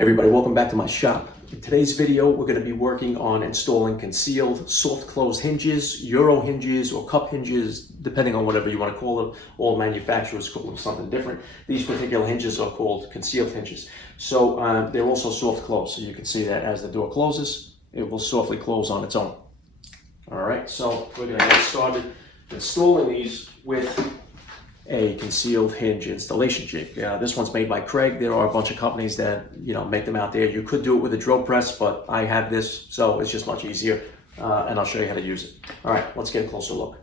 Hey everybody, welcome back to my shop. In today's video, we're going to be working on installing concealed soft close hinges, Euro hinges, or cup hinges, depending on whatever you want to call them. All manufacturers call them something different. These particular hinges are called concealed hinges. So they're also soft close. So you can see that as the door closes, it will softly close on its own. All right, so we're going to get started installing these with a concealed hinge installation jig. This one's made by Craig. There are a bunch of companies that make them out there. You could do it with a drill press, but I have this, so it's just much easier. And I'll show you how to use it. All right, let's get a closer look.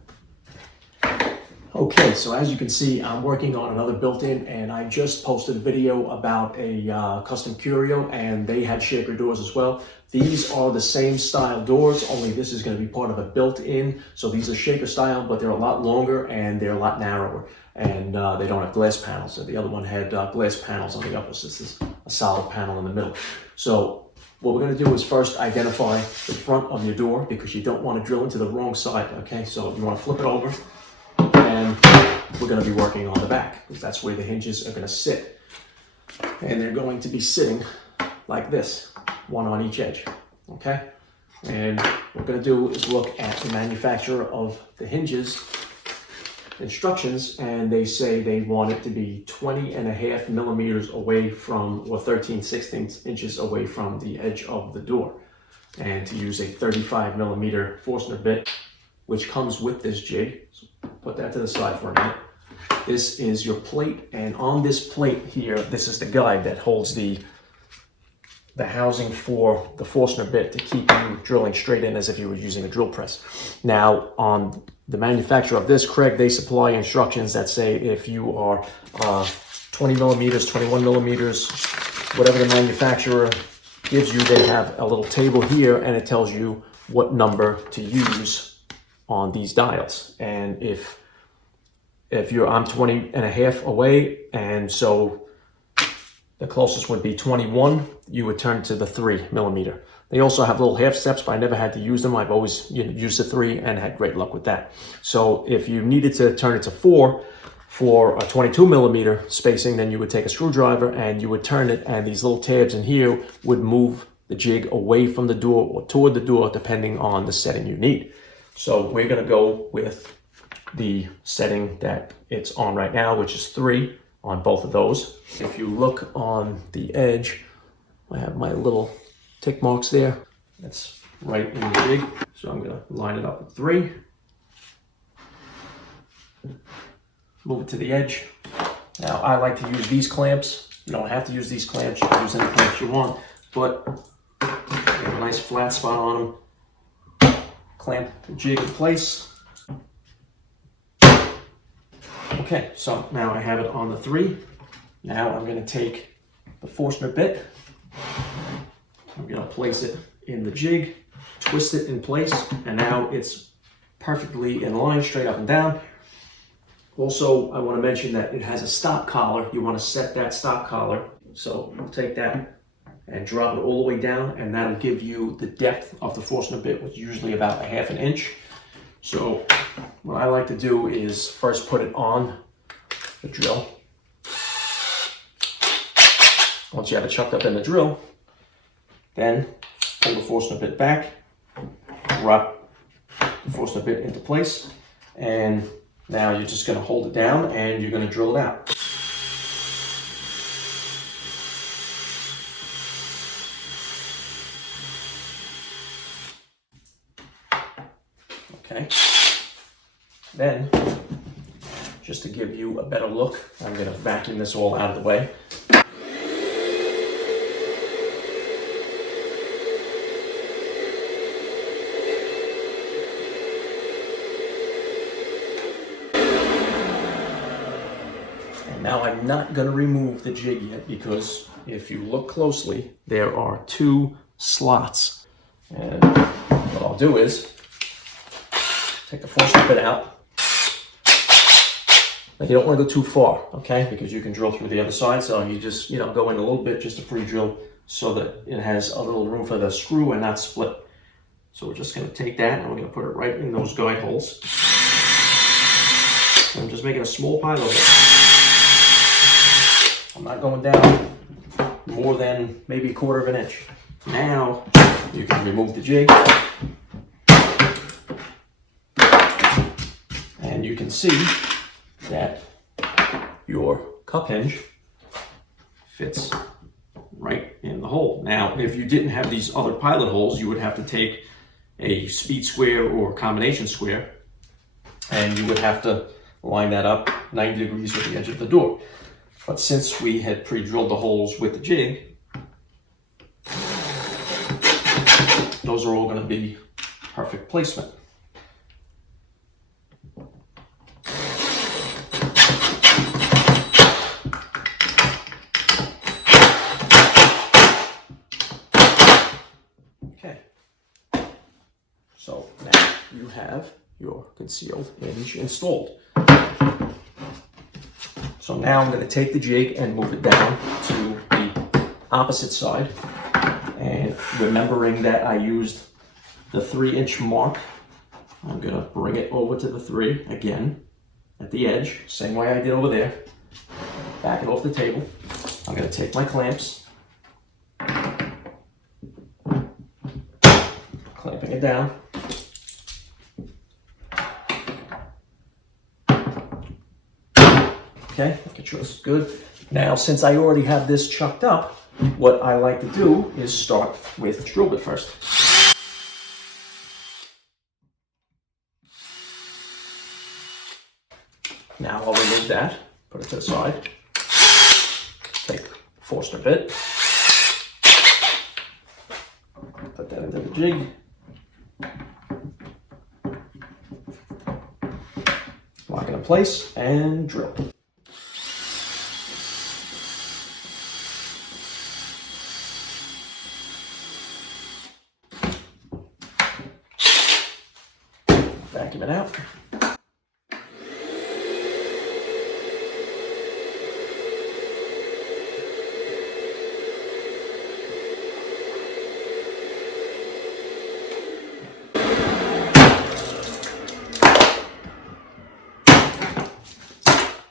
Okay, so as you can see, I'm working on another built-in, and I just posted a video about a custom curio, and they had shaker doors as well. These are the same style doors, only this is going to be part of a built-in. So these are shaker style, but they're a lot longer and they're a lot narrower, and they don't have glass panels. So the other one had glass panels on the upper. So this is a solid panel in the middle. So what we're going to do is first identify the front of your door, because you don't want to drill into the wrong side. Okay, so you want to flip it over, and we're going to be working on the back, because that's where the hinges are going to sit. And they're going to be sitting like this, one on each edge. Okay, and what we're going to do is look at the manufacturer of the hinges instructions, and they say they want it to be 20.5 millimeters away from, or 13/16 inches away from the edge of the door, and to use a 35 millimeter Forstner bit, which comes with this jig. So put that to the side for a minute. This is your plate, and on this plate here, this is the guide that holds the housing for the Forstner bit to keep you drilling straight in as if you were using a drill press. Now, on the manufacturer of this, Craig, they supply instructions that say if you are 20 millimeters, 21 millimeters, whatever the manufacturer gives you, they have a little table here, and it tells you what number to use on these dials. And if I'm 20.5 away, and so the closest would be 21, you would turn to the 3 millimeter. They also have little half steps, but I never had to use them. I've always used the 3 and had great luck with that. So if you needed to turn it to 4 for a 22 millimeter spacing, then you would take a screwdriver and you would turn it, and these little tabs in here would move the jig away from the door or toward the door, depending on the setting you need. So we're gonna go with the setting that it's on right now, which is 3 on both of those. If you look on the edge, I have my little tick marks there. That's right in the jig. So I'm gonna line it up with 3. Move it to the edge. Now I like to use these clamps. You don't have to use these clamps. You can use any clamps you want, but you have a nice flat spot on them. Clamp the jig in place. Okay, so now I have it on the 3. Now I'm going to take the Forstner bit. I'm going to place it in the jig, twist it in place, and now it's perfectly in line, straight up and down. Also, I want to mention that it has a stop collar. You want to set that stop collar. So I'll take that and drop it all the way down, and that'll give you the depth of the Forstner bit, which is usually about 1/2 inch. So what I like to do is first put it on the drill. Once you have it chucked up in the drill, then pull the Forstner bit back, drop the Forstner bit into place, and now you're just going to hold it down and you're going to drill it out. Okay, then just to give you a better look, I'm going to vacuum this all out of the way. And now I'm not going to remove the jig yet, because if you look closely, there are 2 slots. And what I'll do is take the Forstner bit out. But you don't want to go too far, okay? Because you can drill through the other side. So you just, go in a little bit just to pre-drill, so that it has a little room for the screw and not split. So we're just going to take that and we're going to put it right in those guide holes. So I'm just making a small pilot. I'm not going down more than maybe 1/4 of an inch. Now you can remove the jig, and you can see that your cup hinge fits right in the hole. Now, if you didn't have these other pilot holes, you would have to take a speed square or combination square, and you would have to line that up 90 degrees with the edge of the door. But since we had pre-drilled the holes with the jig, those are all going to be perfect placement. Okay, so now you have your concealed hinge installed. So now I'm going to take the jig and move it down to the opposite side. And remembering that I used the 3-inch mark, I'm going to bring it over to the 3 again at the edge, same way I did over there. Back it off the table. I'm going to take my clamps, clamping it down. Okay, making sure this is good. Now, since I already have this chucked up, what I like to do is start with the drill bit first. Now I'll remove that, put it to the side, take Forstner bit, put that into the jig, lock it in place, and drill. Vacuum it out.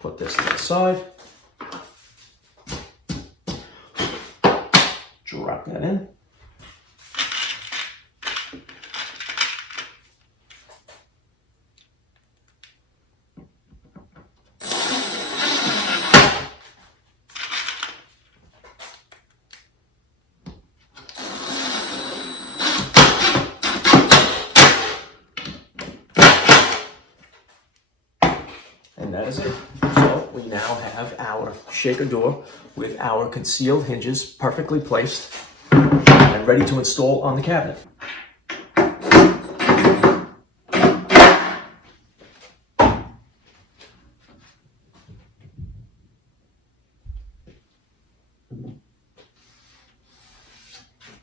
Put this to the side. Drop that in. And that is it. So we now have our shaker door with our concealed hinges perfectly placed and ready to install on the cabinet.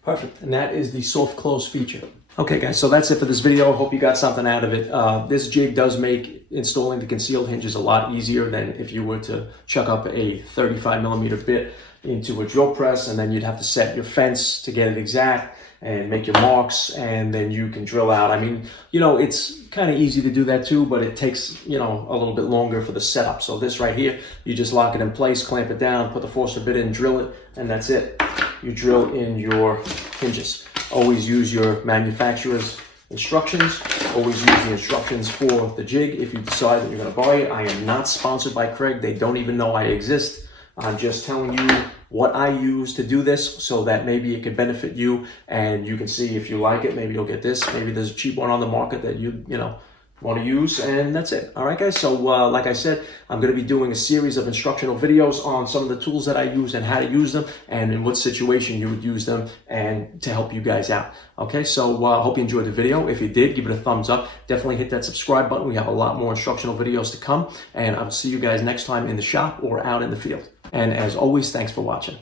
Perfect, and that is the soft close feature. Okay guys, so that's it for this video. Hope you got something out of it. This jig does make installing the concealed hinges a lot easier than if you were to chuck up a 35mm bit into a drill press, and then you'd have to set your fence to get it exact and make your marks, and then you can drill out. I mean, you know, it's kind of easy to do that too, but it takes, you know, a little bit longer for the setup. So this right here, you just lock it in place, clamp it down, put the Forstner bit in, drill it, and that's it. You drill in your hinges. Always use your manufacturer's instructions. Always use the instructions for the jig if you decide that you're going to buy it. I am not sponsored by Craig. They don't even know I exist. I'm just telling you what I use to do this so that maybe it could benefit you, and you can see if you like it. Maybe you'll get this. Maybe there's a cheap one on the market that you know want to use, and that's it. All right guys, so like I said, I'm going to be doing a series of instructional videos on some of the tools that I use and how to use them and in what situation you would use them and to help you guys out. Okay, so hope you enjoyed the video. If you did, give it a thumbs up. Definitely hit that subscribe button. We have a lot more instructional videos to come, and I'll see you guys next time in the shop or out in the field. And as always, thanks for watching.